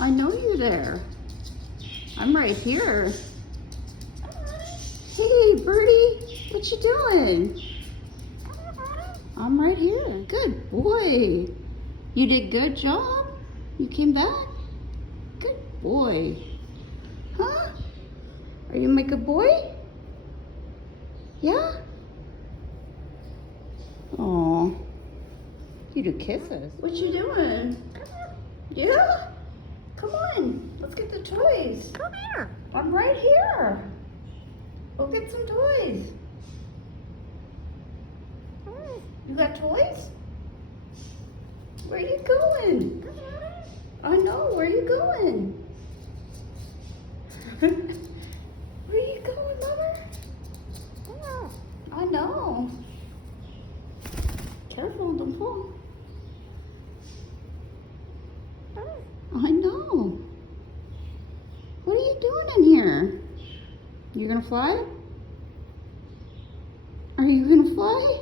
I know you're there. I'm right here. Hey, birdie, what you doing? I'm right here. Good boy. You did good job. You came back. Good boy. Huh? Are you my good boy? Yeah? Aw. You do kisses. What you doing? Yeah? Come on. Let's get the toys. Come here. I'm right here. Go get some toys. You got toys? Where are you going? I know. Where are you going? Where are you going, Mother? I know. Careful, don't fall. I know. What are you doing in here? You gonna fly? Are you gonna fly?